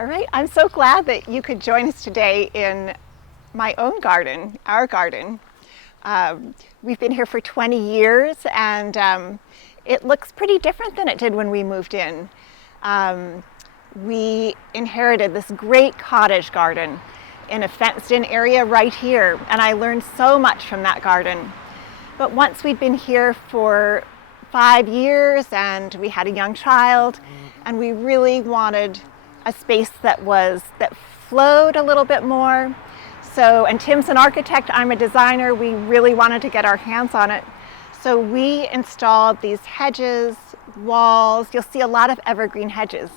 All right, I'm so glad that you could join us today in my own garden, our garden. We've been here for 20 years and it looks pretty different than it did when we moved in. We inherited this great cottage garden in a fenced-in area right here, and I learned so much from that garden. But once we'd been here for 5 years and we had a young child, and we really wanted a space that flowed a little bit more. So, and Tim's an architect, I'm a designer, we really wanted to get our hands on it. So we installed these hedges, walls. You'll see a lot of evergreen hedges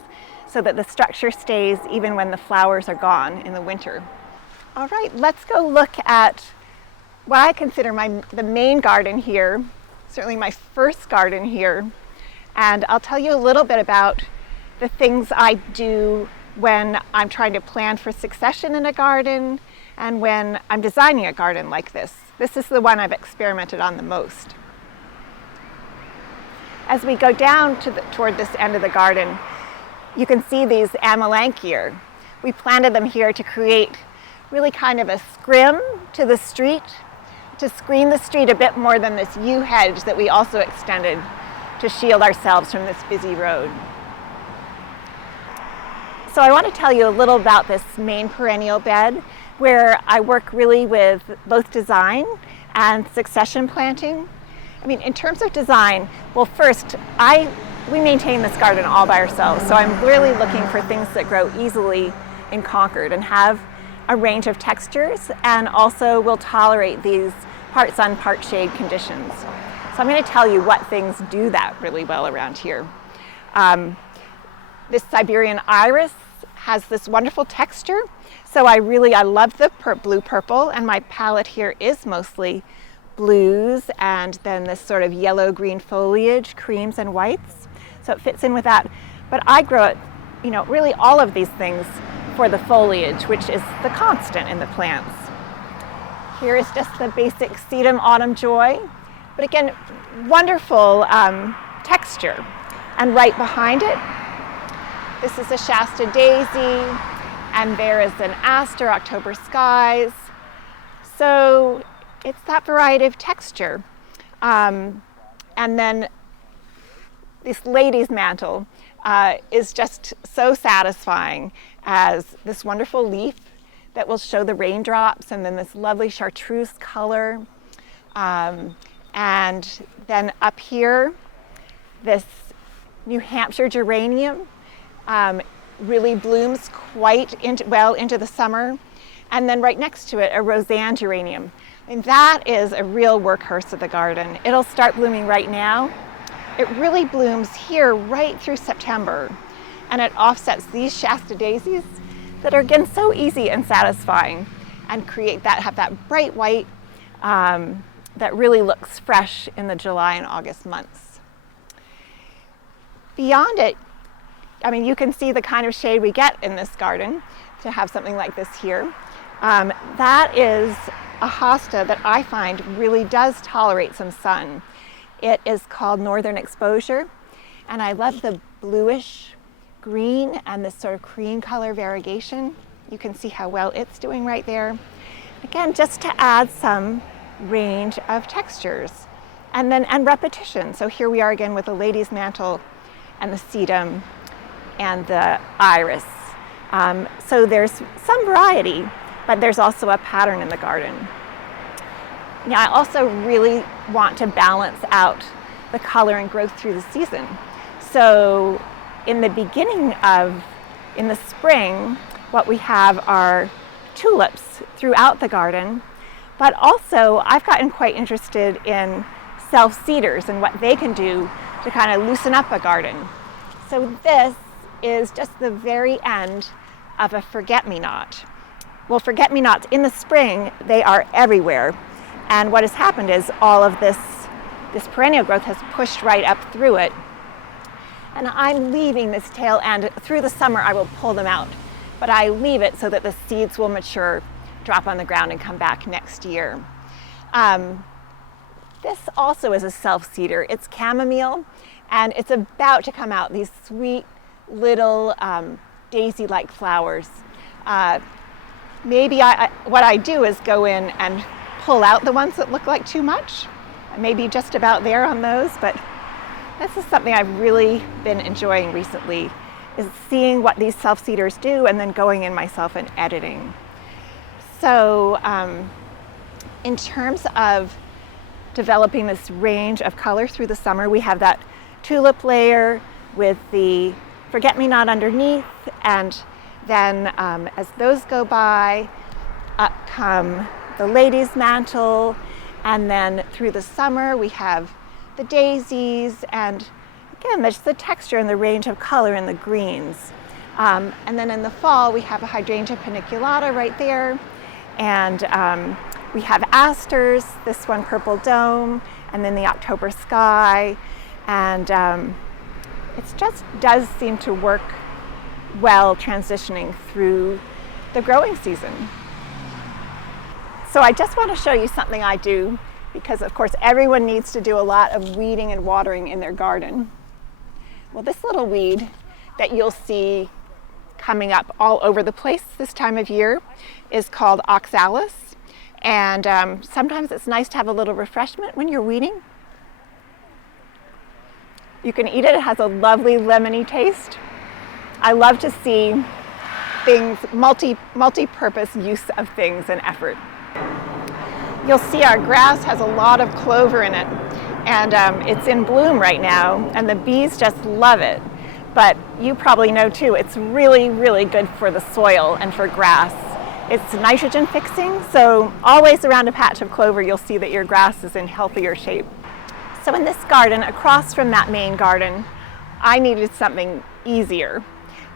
so that the structure stays even when the flowers are gone in the winter. All right, let's go look at what I consider the main garden here, certainly my first garden here. And I'll tell you a little bit about the things I do when I'm trying to plan for succession in a garden and when I'm designing a garden like this. This is the one I've experimented on the most. As we go down toward this end of the garden, you can see these amelanchier. We planted them here to create really kind of a scrim to the street, to screen the street a bit more than this yew hedge that we also extended to shield ourselves from this busy road. So I want to tell you a little about this main perennial bed where I work really with both design and succession planting. I mean, in terms of design, well, first, we maintain this garden all by ourselves, so I'm really looking for things that grow easily in Concord and have a range of textures and also will tolerate these part sun, part shade conditions. So I'm going to tell you what things do that really well around here. This Siberian iris has this wonderful texture, so I love the blue purple, and my palette here is mostly blues and then this sort of yellow green foliage, creams and whites, so it fits in with that. But I grow it, really all of these things for the foliage, which is the constant in the plants. Here is just the basic sedum autumn joy, but again, wonderful texture. And right behind it, this is a Shasta daisy, and there is an aster, October skies. So it's that variety of texture. And then this lady's mantle is just so satisfying as this wonderful leaf that will show the raindrops, and then this lovely chartreuse color. And then up here, this New Hampshire geranium really blooms quite well into the summer. And then right next to it, a Roseanne geranium. And that is a real workhorse of the garden. It'll start blooming right now. It really blooms here right through September. And it offsets these Shasta daisies that are, again, so easy and satisfying and have that bright white that really looks fresh in the July and August months. Beyond it, you can see the kind of shade we get in this garden to have something like this here. That is a hosta that I find really does tolerate some sun. It is called Northern Exposure, and I love the bluish green and this sort of cream color variegation. You can see how well it's doing right there. Again, just to add some range of textures and repetition. So here we are again with the lady's mantle and the sedum and the iris. So there's some variety, but there's also a pattern in the garden. Now, I also really want to balance out the color and growth through the season. So in the spring, what we have are tulips throughout the garden, but also I've gotten quite interested in self-seeders and what they can do to kind of loosen up a garden. So this is just the very end of a forget-me-not. Well, forget-me-nots in the spring, they are everywhere. And what has happened is all of this perennial growth has pushed right up through it. And I'm leaving this tail end. Through the summer, I will pull them out. But I leave it so that the seeds will mature, drop on the ground, and come back next year. This also is a self-seeder. It's chamomile, and it's about to come out, these sweet little daisy-like flowers. Maybe what I do is go in and pull out the ones that look like too much. Maybe just about there on those, but this is something I've really been enjoying recently, is seeing what these self-seeders do and then going in myself and editing. So in terms of developing this range of color through the summer, we have that tulip layer with the forget-me-not underneath, and then as those go by, up come the lady's mantle, and then through the summer we have the daisies, and again, there's the texture and the range of color in the greens. And then in the fall we have a hydrangea paniculata right there, and we have asters, this one purple dome, and then the October sky, and it just does seem to work well transitioning through the growing season. So I just want to show you something I do, because of course everyone needs to do a lot of weeding and watering in their garden. Well, this little weed that you'll see coming up all over the place this time of year is called oxalis, and sometimes it's nice to have a little refreshment when you're weeding. You can eat it. It has a lovely lemony taste. I love to see things, multi-purpose use of things and effort. You'll see our grass has a lot of clover in it, and it's in bloom right now, and the bees just love it. But you probably know too, it's really, really good for the soil and for grass. It's nitrogen fixing, so always around a patch of clover you'll see that your grass is in healthier shape. So in this garden, across from that main garden, I needed something easier.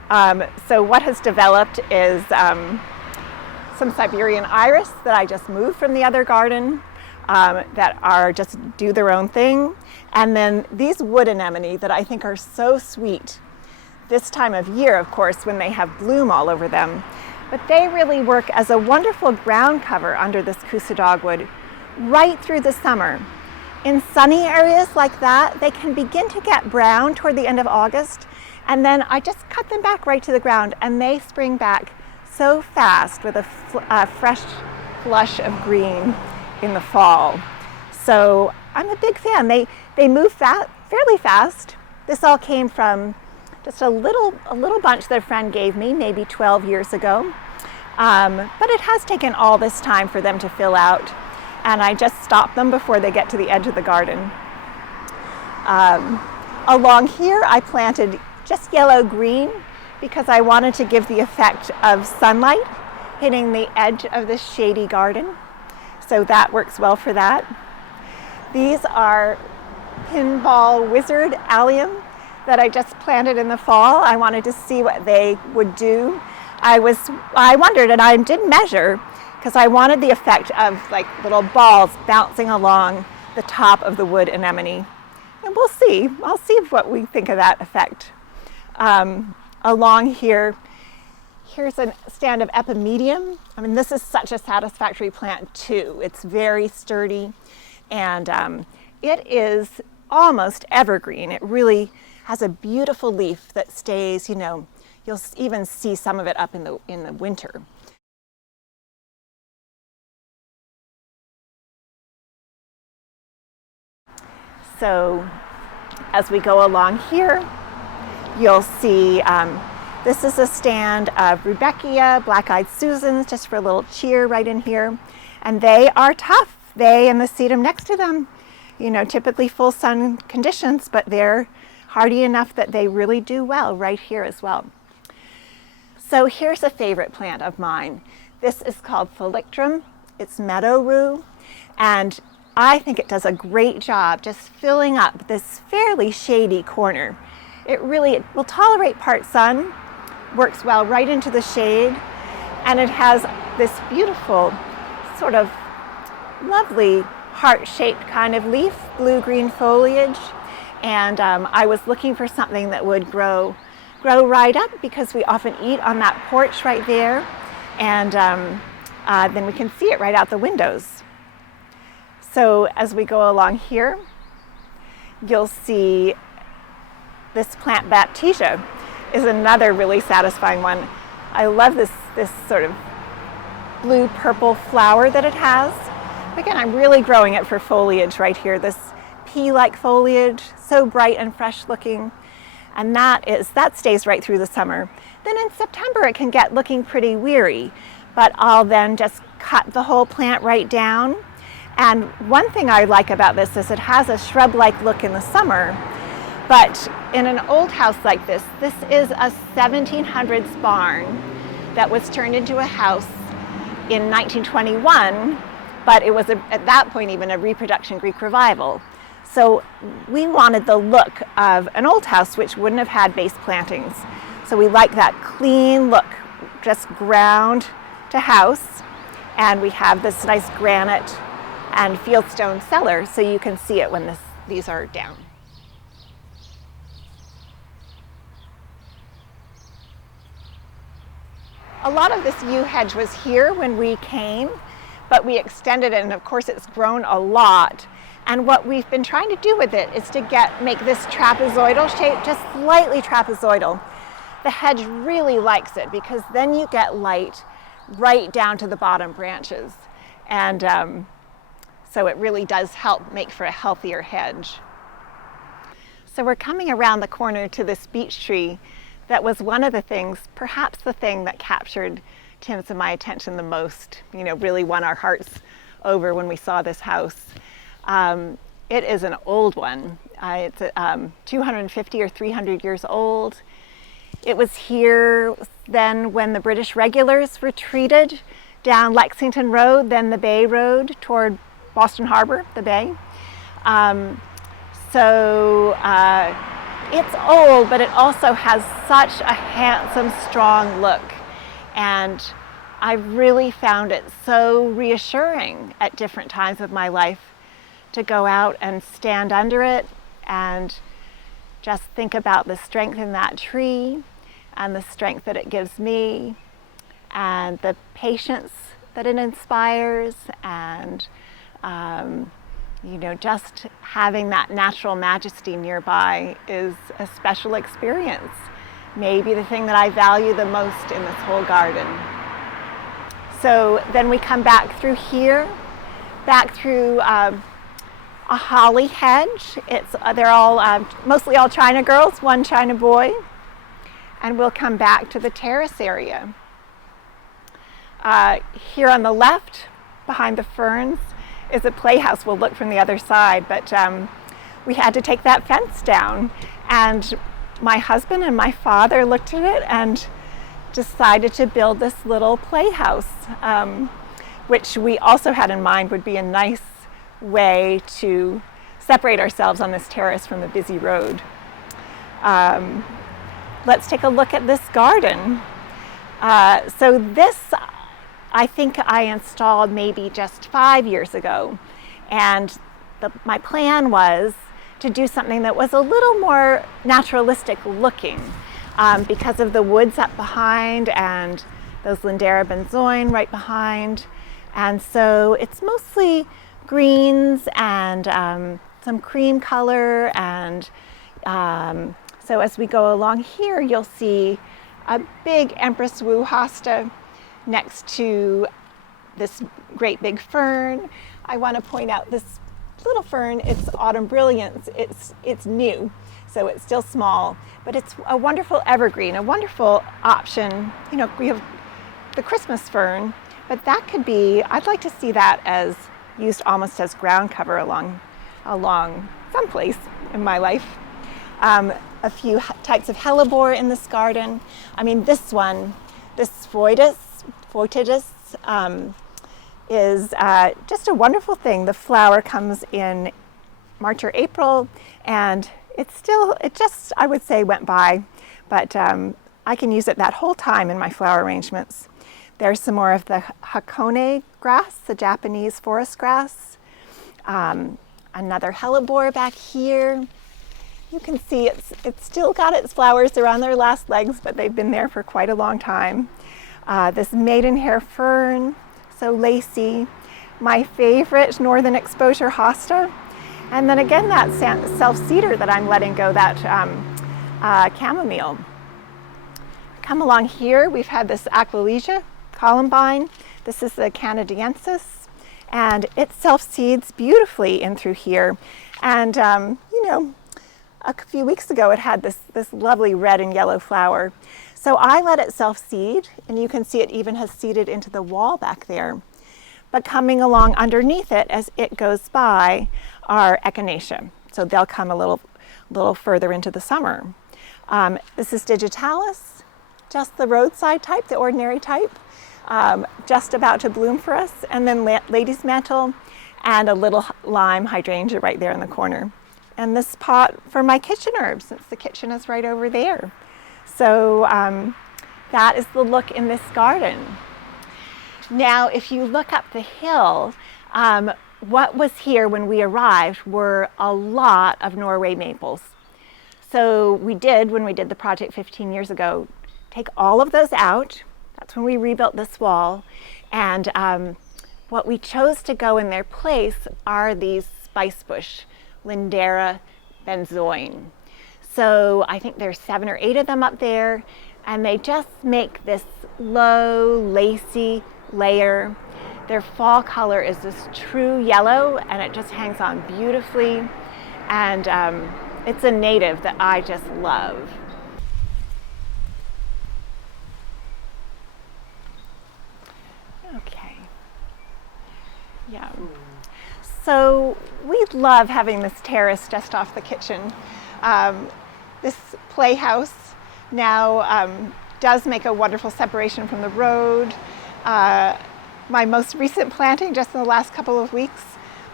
So what has developed is some Siberian iris that I just moved from the other garden, that are just do their own thing. And then these wood anemone that I think are so sweet this time of year, of course, when they have bloom all over them. But they really work as a wonderful ground cover under this Kousa dogwood right through the summer. In sunny areas like that, they can begin to get brown toward the end of August, and then I just cut them back right to the ground, and they spring back so fast with a fresh flush of green in the fall. So I'm a big fan. They move fairly fast. This all came from just a little bunch that a friend gave me maybe 12 years ago. But it has taken all this time for them to fill out, and I just stop them before they get to the edge of the garden. Along here I planted just yellow-green because I wanted to give the effect of sunlight hitting the edge of this shady garden. So that works well for that. These are pinball wizard allium that I just planted in the fall. I wanted to see what they would do. I wondered, and I did measure, because I wanted the effect of like little balls bouncing along the top of the wood anemone. And we'll see. I'll see what we think of that effect. Along here, here's a stand of epimedium. I mean, this is such a satisfactory plant too. It's very sturdy, and it is almost evergreen. It really has a beautiful leaf that stays, you'll even see some of it up in the winter. So as we go along here, you'll see this is a stand of Rudbeckia, black-eyed Susans, just for a little cheer right in here. And they are tough. They and the sedum next to them, typically full sun conditions, but they're hardy enough that they really do well right here as well. So here's a favorite plant of mine. This is called Phalictrum. It's meadow rue, and I think it does a great job just filling up this fairly shady corner. It will tolerate part sun, works well right into the shade, and it has this beautiful sort of lovely heart-shaped kind of leaf, blue-green foliage. And I was looking for something that would grow right up, because we often eat on that porch right there, and then we can see it right out the windows. So as we go along here, you'll see this plant Baptisia. is another really satisfying one. I love this sort of blue-purple flower that it has. Again, I'm really growing it for foliage right here. This pea-like foliage, so bright and fresh looking. And that stays right through the summer. Then in September it can get looking pretty weary, but I'll then just cut the whole plant right down. And one thing I like about this is it has a shrub-like look in the summer, but in an old house like this is a 1700s barn that was turned into a house in 1921, but it was at that point even a reproduction Greek revival. So we wanted the look of an old house which wouldn't have had base plantings. So we like that clean look, just ground to house. And we have this nice granite and fieldstone cellar so you can see it when these are down. A lot of this yew hedge was here when we came, but we extended it, and of course it's grown a lot. And what we've been trying to do with it is to make this trapezoidal shape, just slightly trapezoidal. The hedge really likes it because then you get light right down to the bottom branches. And so it really does help make for a healthier hedge. So we're coming around the corner to this beech tree that was one of the things, perhaps the thing that captured Tim's and my attention the most, really won our hearts over when we saw this house. It is an old one. It's 250 or 300 years old. It was here then when the British regulars retreated down Lexington Road, then the Bay Road toward Boston Harbor, the bay. It's old, but it also has such a handsome, strong look. And I really found it so reassuring at different times of my life to go out and stand under it and just think about the strength in that tree and the strength that it gives me and the patience that it inspires, and just having that natural majesty nearby is a special experience. Maybe the thing that I value the most in this whole garden. So then we come back through here, back through a holly hedge. They're all mostly all China girls, one China boy, and we'll come back to the terrace area. Here on the left, behind the ferns, is a playhouse. We'll look from the other side, but we had to take that fence down, and my husband and my father looked at it and decided to build this little playhouse, which we also had in mind would be a nice way to separate ourselves on this terrace from the busy road. Let's take a look at this garden. So this, I think I installed maybe just 5 years ago, and my plan was to do something that was a little more naturalistic looking because of the woods up behind and those Lindera benzoin right behind. And so it's mostly greens and some cream color, and so as we go along here you'll see a big Empress Wu hosta next to this great big fern. I want to point out this little fern, it's Autumn Brilliance. It's new, so it's still small, but it's a wonderful evergreen, a wonderful option. We have the Christmas fern, but that could be, I'd like to see that as used almost as ground cover along someplace in my life. A few types of hellebore in this garden. I mean, this one, this foetidus, is just a wonderful thing. The flower comes in March or April, and it just, I would say, went by, but I can use it that whole time in my flower arrangements. There's some more of the hakone grass, the Japanese forest grass. Another hellebore back here. You can see it's still got its flowers. They're on their last legs, but they've been there for quite a long time. This maidenhair fern, so lacy. My favorite northern exposure hosta. And then again, that self-cedar that I'm letting go, that chamomile. Come along here, we've had this Aquilegia columbine. This is the Canadiensis, and it self-seeds beautifully in through here. And you know, a few weeks ago it had this lovely red and yellow flower. So I let it self-seed, and you can see it even has seeded into the wall back there. But coming along underneath it as it goes by are echinacea. So they'll come a little further into the summer. This is digitalis, just the roadside type, the ordinary type, just about to bloom for us. And then lady's mantle and a little lime hydrangea right there in the corner. And this pot for my kitchen herbs, since the kitchen is right over there. So that is the look in this garden. Now, if you look up the hill, what was here when we arrived were a lot of Norway maples. So we did, when we did the project 15 years ago, take all of those out. That's when we rebuilt this wall. And what we chose to go in their place are these spice bush, Lindera benzoin. So I think there's 7 or 8 of them up there, and they just make this low, lacy layer. Their fall color is this true yellow, and it just hangs on beautifully. And it's a native that I just love. Okay. Yeah. So we love having this terrace just off the kitchen. This playhouse now does make a wonderful separation from the road. My most recent planting just in the last couple of weeks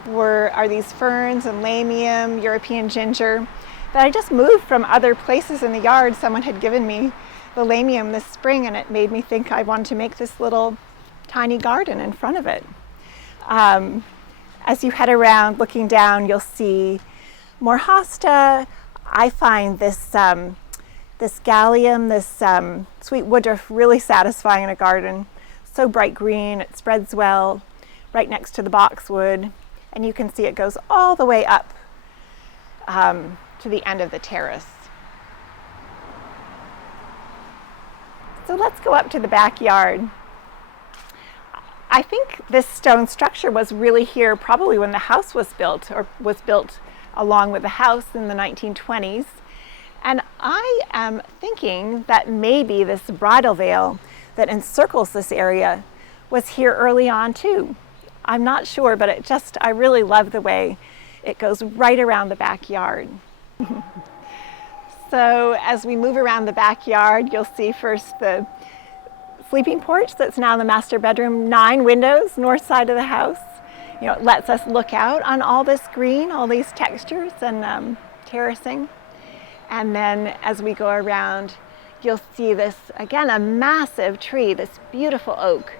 are these ferns and lamium, European ginger, that I just moved from other places in the yard. Someone had given me the lamium this spring, and it made me think I wanted to make this little tiny garden in front of it. As you head around looking down, you'll see more hosta. I find this gallium, this sweet woodruff, really satisfying in a garden. So bright green, it spreads well right next to the boxwood, and you can see it goes all the way up to the end of the terrace. So let's go up to the backyard. I think this stone structure was really here probably when the house was built, or was built along with the house in the 1920s. And I am thinking that maybe this bridal veil that encircles this area was here early on too. I'm not sure, but I really love the way it goes right around the backyard. So as we move around the backyard, you'll see first the sleeping porch that's now the master bedroom, 9 windows, north side of the house. You know, it lets us look out on all this green, all these textures and terracing. And then as we go around, you'll see this, again, a massive tree, this beautiful oak.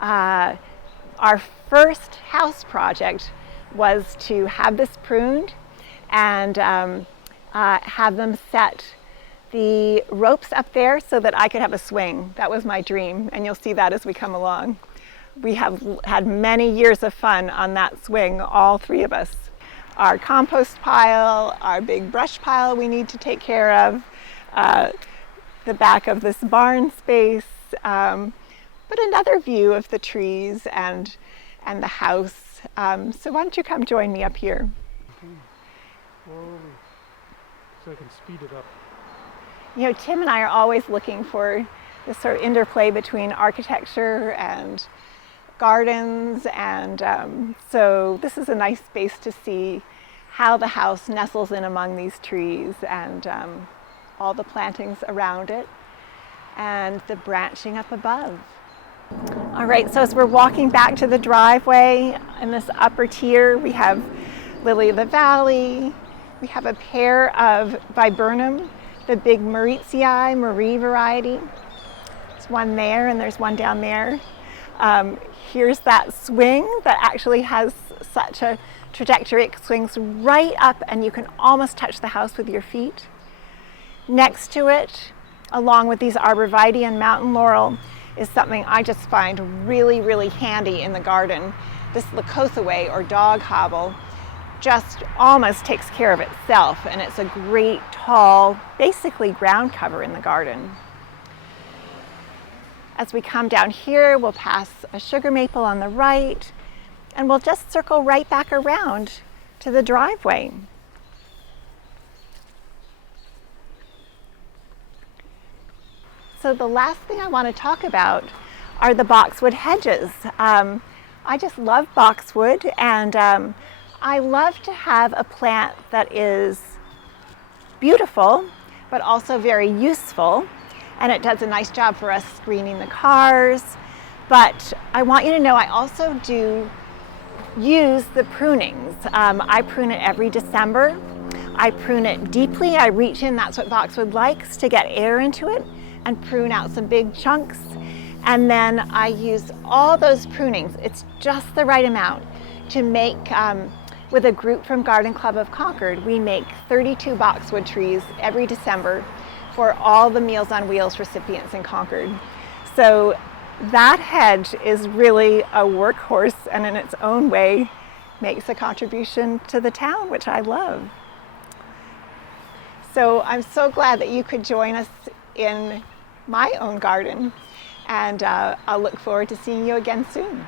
Our first house project was to have this pruned and have them set the ropes up there so that I could have a swing. That was my dream, and you'll see that as we come along. We have had many years of fun on that swing, all 3 of us. Our compost pile, our big brush pile we need to take care of, the back of this barn space, but another view of the trees and the house. So why don't you come join me up here? Whoa. So I can speed it up. You know, Tim and I are always looking for this sort of interplay between architecture and gardens, and so this is a nice space to see how the house nestles in among these trees and all the plantings around it and the branching up above. All right, so as we're walking back to the driveway in this upper tier, we have lily of the valley. We have a pair of viburnum, the big Mauritii, Marie variety. There's one there and there's one down there. Here's that swing that actually has such a trajectory. It swings right up and you can almost touch the house with your feet. Next to it, along with these arborvitae and mountain laurel, is something I just find really, really handy in the garden. This Lacothaway or dog hobble just almost takes care of itself, and it's a great tall, basically ground cover in the garden. As we come down here, we'll pass a sugar maple on the right, and we'll just circle right back around to the driveway. So the last thing I want to talk about are the boxwood hedges. I just love boxwood, and I love to have a plant that is beautiful but also very useful, and it does a nice job for us screening the cars. But I want you to know I also do use the prunings. I prune it every December. I prune it deeply. I reach in, that's what boxwood likes, to get air into it, and prune out some big chunks. And then I use all those prunings, it's just the right amount, to make, with a group from Garden Club of Concord, we make 32 boxwood trees every December for all the Meals on Wheels recipients in Concord. So that hedge is really a workhorse, and in its own way makes a contribution to the town, which I love. So I'm so glad that you could join us in my own garden, and I'll look forward to seeing you again soon.